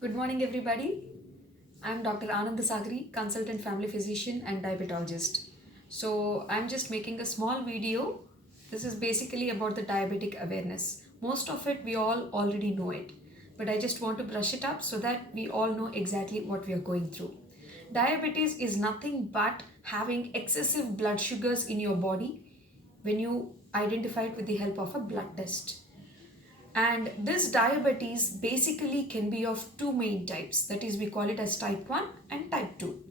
Good morning, everybody. I'm Dr. Anand Sagri, consultant family physician and diabetologist. So, I'm just making a small video. This is basically about the diabetic awareness. Most of it we all already know it, but I just want to brush it up so that we all know exactly what we are going through. Diabetes is nothing but having excessive blood sugars in your body when you identify it with the help of a blood test. And this diabetes basically can be of two main types. That is, we call it as type 1 and type 2.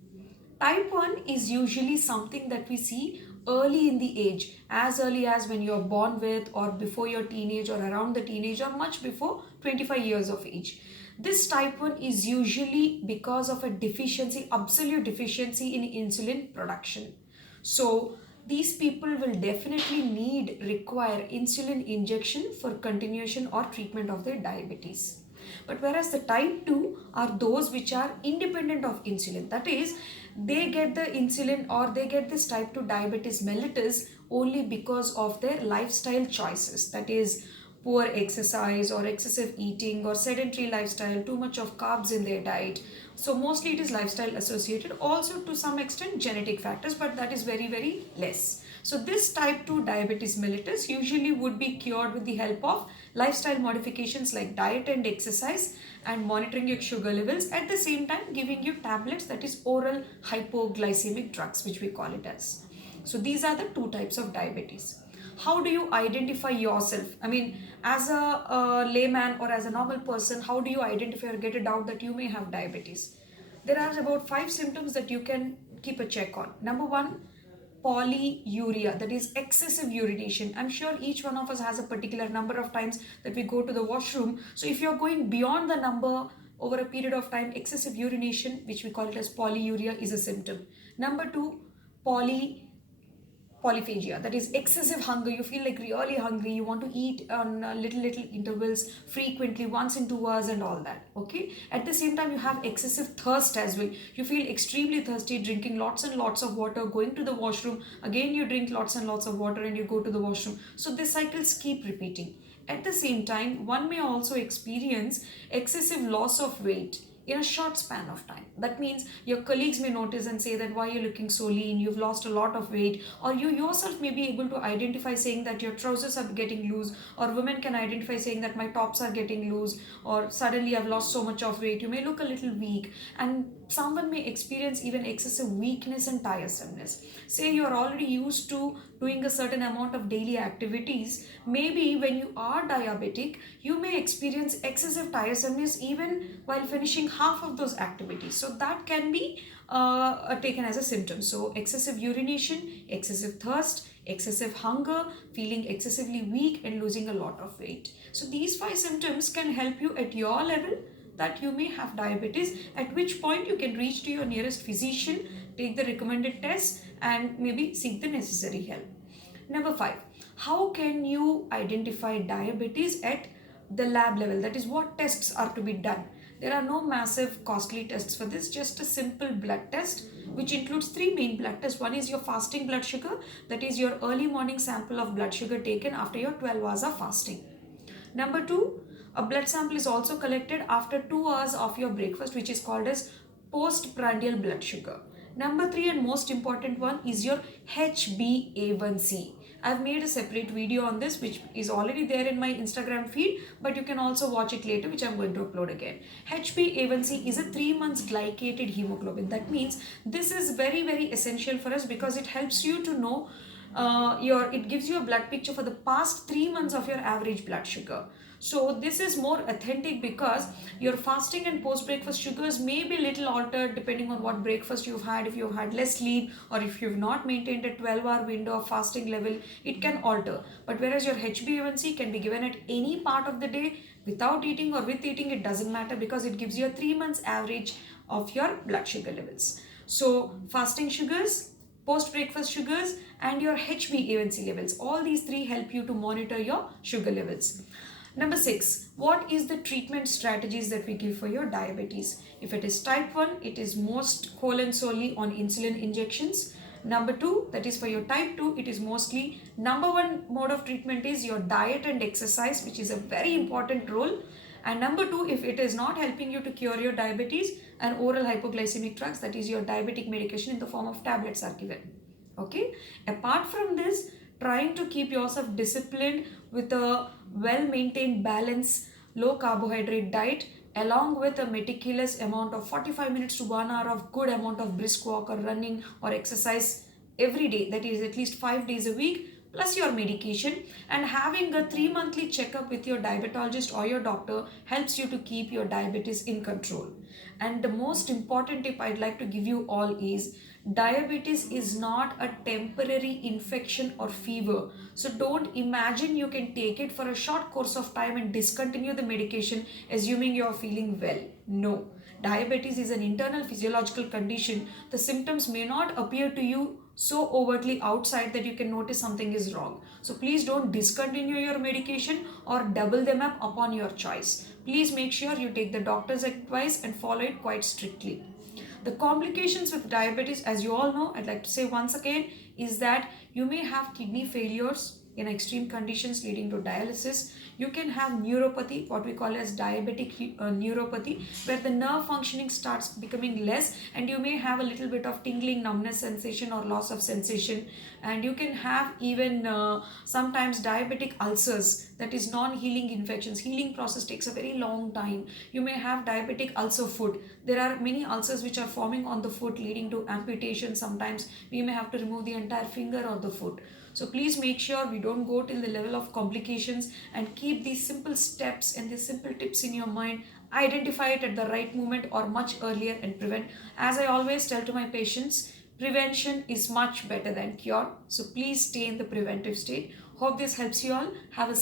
Type 1 is usually something that we see early in the age, as early as when you're born with, or before your teenage, or around the teenage, or much before 25 years of age. This type 1 is usually because of a deficiency, absolute deficiency in insulin production. So these people will definitely require insulin injection for continuation or treatment of their diabetes. But whereas the type 2 are those which are independent of insulin, that is, they get the insulin or they get this type 2 diabetes mellitus only because of their lifestyle choices, that is, poor exercise or excessive eating or sedentary lifestyle, too much of carbs in their diet. So mostly it is lifestyle associated, also to some extent genetic factors, but that is very, very less. So this type 2 diabetes mellitus usually would be cured with the help of lifestyle modifications like diet and exercise and monitoring your sugar levels, at the same time giving you tablets, that is oral hypoglycemic drugs, which we call it as. So these are the two types of diabetes. How do you identify yourself? I mean, as a layman or as a normal person, how do you identify or get a doubt that you may have diabetes? There are about 5 symptoms that you can keep a check on. Number one, polyuria, that is excessive urination. I'm sure each one of us has a particular number of times that we go to the washroom. So if you're going beyond the number over a period of time, excessive urination, which we call it as polyuria, is a symptom. Number two, poly polyphagia, that is excessive hunger. You feel like really hungry, you want to eat on little intervals frequently, once in 2 hours and all that. Okay, at the same time you have excessive thirst as well. You feel extremely thirsty, drinking lots and lots of water, going to the washroom, again you drink lots and lots of water and you go to the washroom. So these cycles keep repeating. At the same time, one may also experience excessive loss of weight in a short span of time. That means your colleagues may notice and say that why you're looking so lean, you've lost a lot of weight, or you yourself may be able to identify saying that your trousers are getting loose, or women can identify saying that my tops are getting loose, or suddenly I've lost so much of weight. You may look a little weak, and someone may experience even excessive weakness and tiresomeness. Say you are already used to doing a certain amount of daily activities, maybe when you are diabetic you may experience excessive tiresomeness even while finishing half of those activities. So that can be taken as a symptom. So excessive urination, excessive thirst, excessive hunger, feeling excessively weak, and losing a lot of weight. So these 5 symptoms can help you at your level that you may have diabetes, at which point you can reach to your nearest physician, take the recommended tests, and maybe seek the necessary help. Number 5, how can you identify diabetes at the lab level? That is, what tests are to be done. There are no massive costly tests for this, just a simple blood test which includes 3 main blood tests. One is your fasting blood sugar, that is your early morning sample of blood sugar taken after your 12 hours of fasting. Number 2, a blood sample is also collected after 2 hours of your breakfast, which is called as postprandial blood sugar. Number 3 and most important one is your HbA1c. I've made a separate video on this which is already there in my Instagram feed, but you can also watch it later, which I'm going to upload again. HbA1c is a 3 months glycated hemoglobin. That means this is very, very essential for us because it helps you to know it gives you a blood picture for the past 3 months of your average blood sugar. So this is more authentic because your fasting and post breakfast sugars may be little altered depending on what breakfast you've had. If you've had less sleep or if you've not maintained a 12-hour window of fasting level, it can alter. But whereas your HbA1c can be given at any part of the day, without eating or with eating, it doesn't matter because it gives you a 3 months average of your blood sugar levels. So fasting sugars, post breakfast sugars, and your HbA1c levels, all these three help you to monitor your sugar levels. Number 6, what is the treatment strategies that we give for your diabetes? If it is type 1, it is most whole and solely on insulin injections. Number 2, that is for your type 2, it is mostly number 1 mode of treatment is your diet and exercise, which is a very important role. And number two, if it is not helping you to cure your diabetes, an oral hypoglycemic drugs, that is your diabetic medication in the form of tablets, are given. Okay. Apart from this, trying to keep yourself disciplined with a well maintained balance, low carbohydrate diet, along with a meticulous amount of 45 minutes to 1 hour of good amount of brisk walk or running or exercise every day, that is at least 5 days a week, plus your medication, and having a 3 monthly checkup with your diabetologist or your doctor helps you to keep your diabetes in control. And the most important tip I'd like to give you all is, diabetes is not a temporary infection or fever. So don't imagine you can take it for a short course of time and discontinue the medication assuming you are feeling well. No. Diabetes is an internal physiological condition. The symptoms may not appear to you so overtly outside that you can notice something is wrong. So please don't discontinue your medication or double them up upon your choice. Please make sure you take the doctor's advice and follow it quite strictly. The complications with diabetes, as you all know, I'd like to say once again, is that you may have kidney failures in extreme conditions leading to dialysis. You can have neuropathy, what we call as diabetic neuropathy, where the nerve functioning starts becoming less, and you may have a little bit of tingling, numbness sensation or loss of sensation. And you can have even sometimes diabetic ulcers, that is non-healing infections. Healing process takes a very long time. You may have diabetic ulcer foot. There are many ulcers which are forming on the foot leading to amputation. Sometimes we may have to remove the entire finger or the foot. So please make sure we don't go till the level of complications, and keep these simple steps and these simple tips in your mind. Identify it at the right moment or much earlier and prevent. As I always tell to my patients, prevention is much better than cure. So please stay in the preventive state. Hope this helps you all. Have a